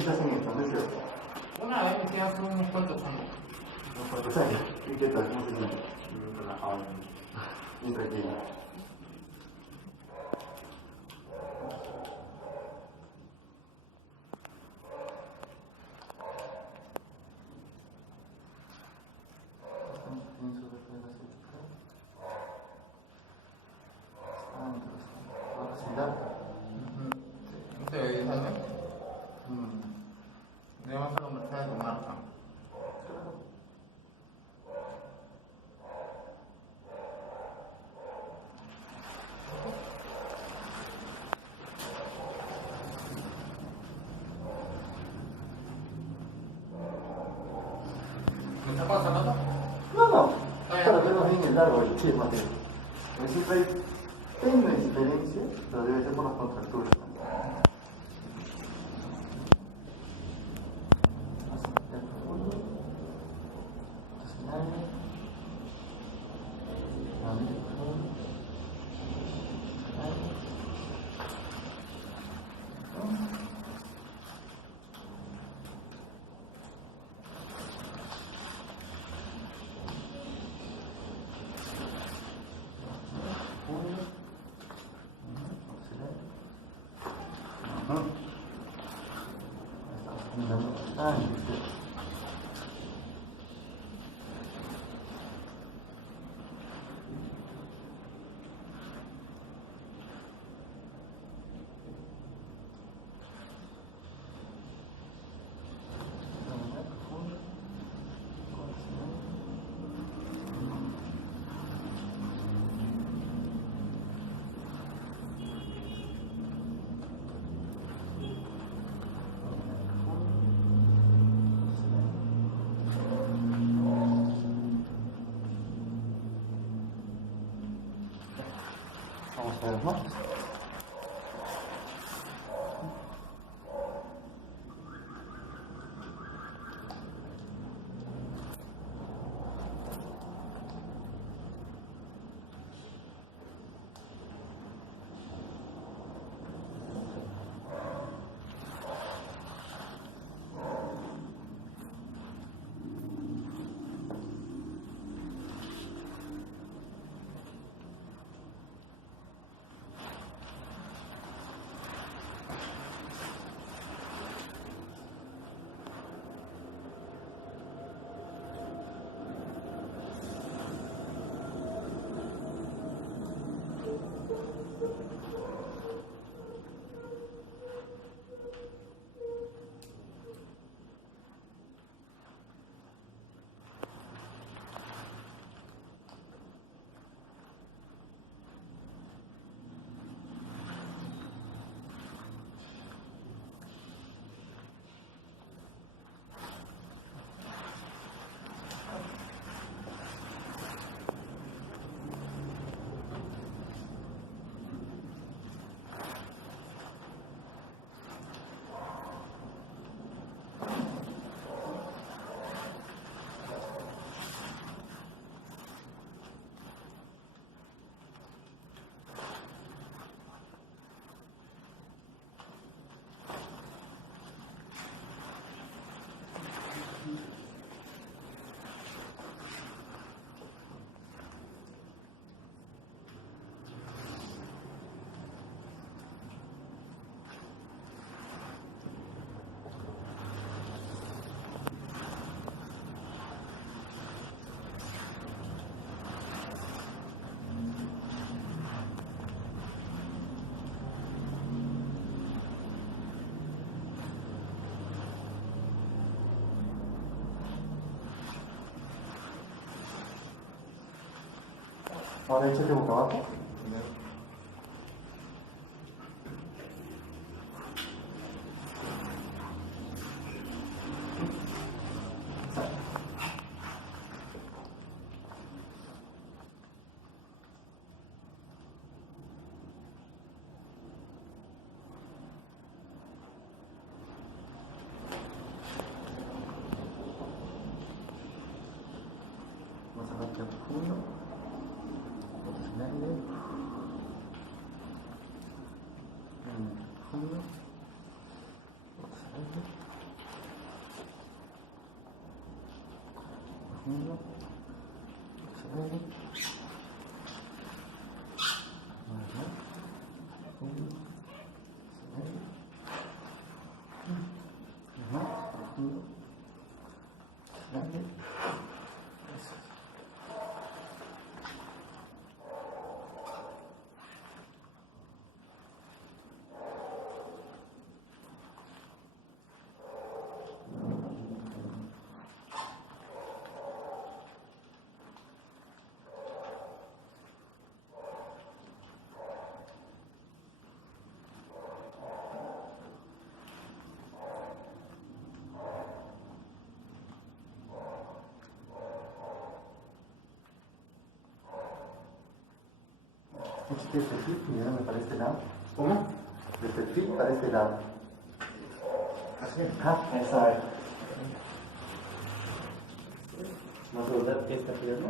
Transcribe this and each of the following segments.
quizás en esta, ¿no es cierto? Una vez me hace unos cuantos años. Unos cuantos años. ¿Y qué tal? ¿Cómo se siente? Relajado. Bien tranquilo. Sí, ¿sabes? Debemos a conversar con Marta. ¿Me está pasando? No. Para vernos bien el largo del chip, más bien. Siempre hay tenue diferencia, pero debe ser por las contracturas. Vamos a ver más. Ahora échate boca abajo. Vamos a respirar profundo. Vamos a profundo. Excelente. Más, profundo. Excelente. Más, profundo. Excelente. Eso. Este perfil, mirando para este lado. ¿Cómo? De perfil para este lado. Así. Ah, esa es. Vamos a doblar esta pierna.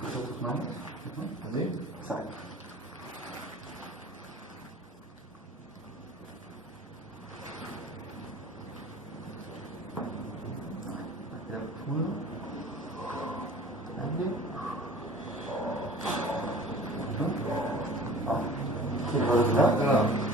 Cruza tus manos. ¿Así? Exacto. Respirar profundo. Grande. Ah, ¿sí lo vas a No, doblar? no.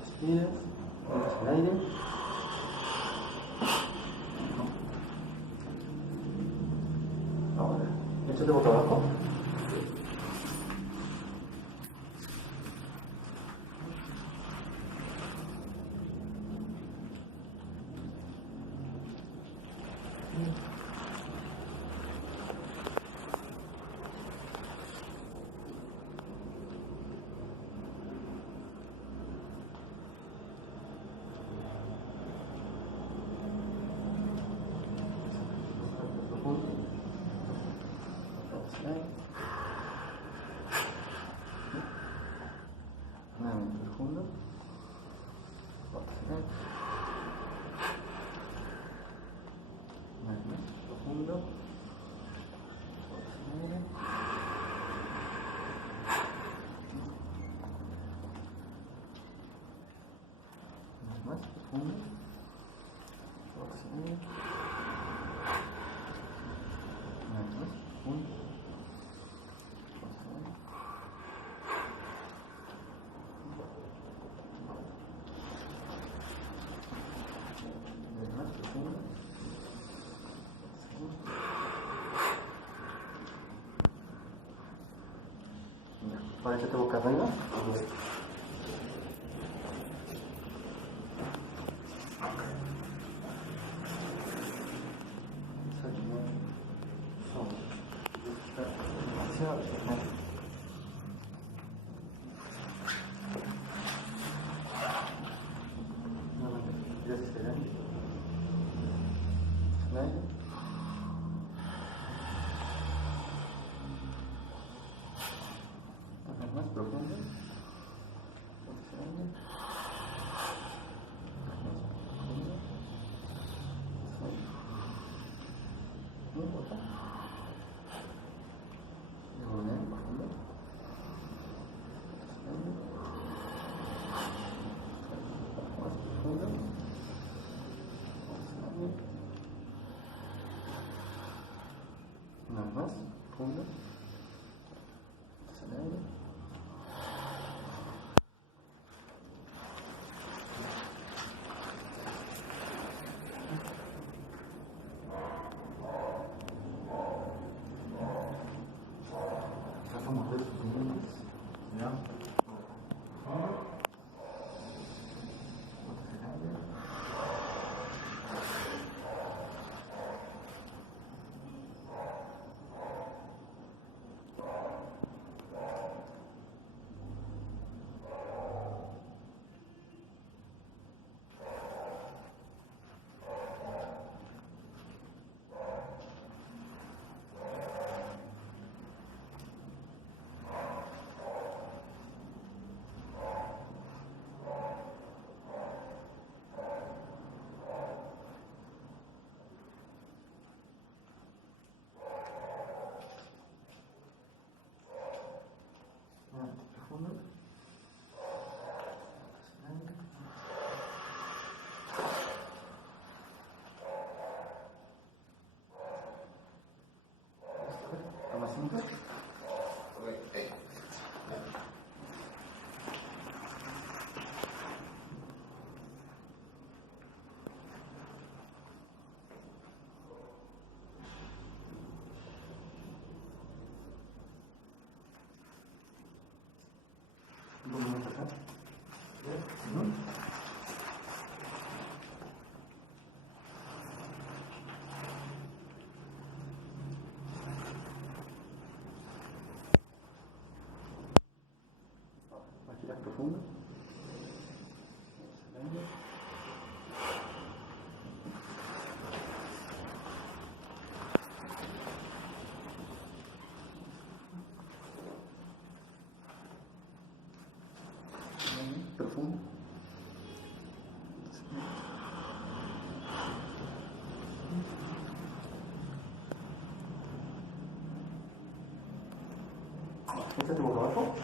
Respiras, tomas el aire. Ahora, échate boca abajo. Nuevamente profundo. Nuevamente profundo. Más profundo. Más profundo. Ahora échate boca arriba. Más profundo. Échate boca abajo.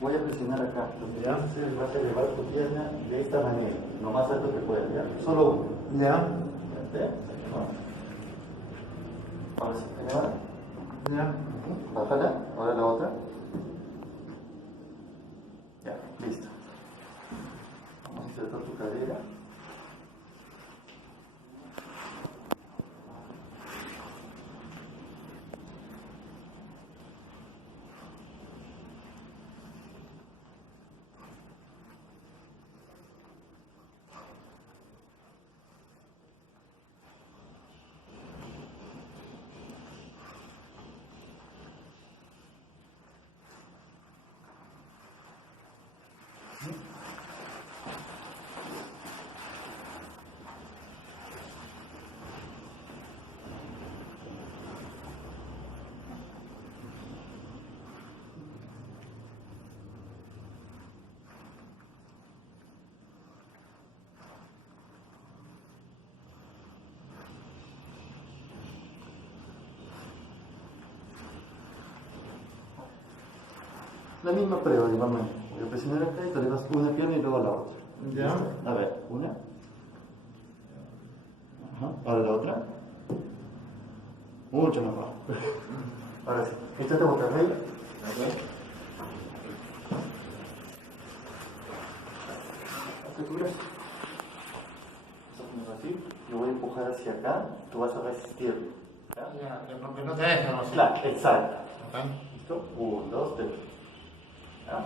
Voy a presionar acá. Lo que vas a hacer es vas a elevar tu pierna de esta manera, lo más alto que puedas, ¿ya? Solo uno. Ya. ¿Ya? Ahora sí, eleva. Ya. Bájala, ahora la otra. Ya, listo. Vamos a insertar tu cadera. La misma prueba, digamos. Voy a presionar acá y te elevas una pierna y luego la otra. Ya. ¿Listo? A ver, una. Ajá. Ahora la otra. Mucho mejor. Ahora sí, échate boca arriba. Alturas. Vas a ponerlo así. Lo voy a empujar hacia acá. Tú vas a resistirlo. ¿Ya? Ya, porque no te dejan así. Claro, exacto. Ok. ¿Listo? 1, 2, 3. ¿Ya?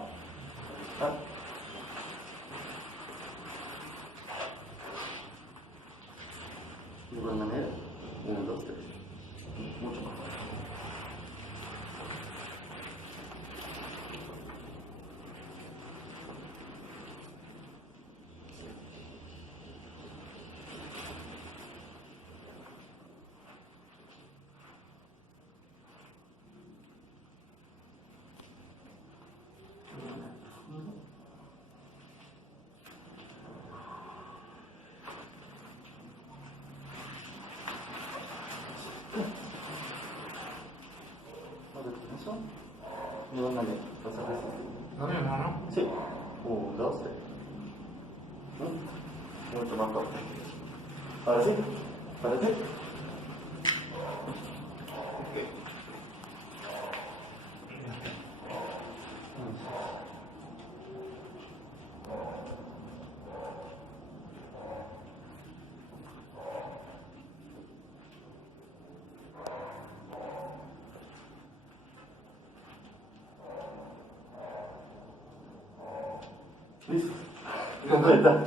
¿Ah? De igual manera. 1, 2, 3. Mucho mejor. Ahora con eso, de igual manera, vas a resistir. Lo mismo, ¿no? Sí. 1, 2, 3. Mucho más fuerte. Ahora sí. Ahora sí. Listo. Completa.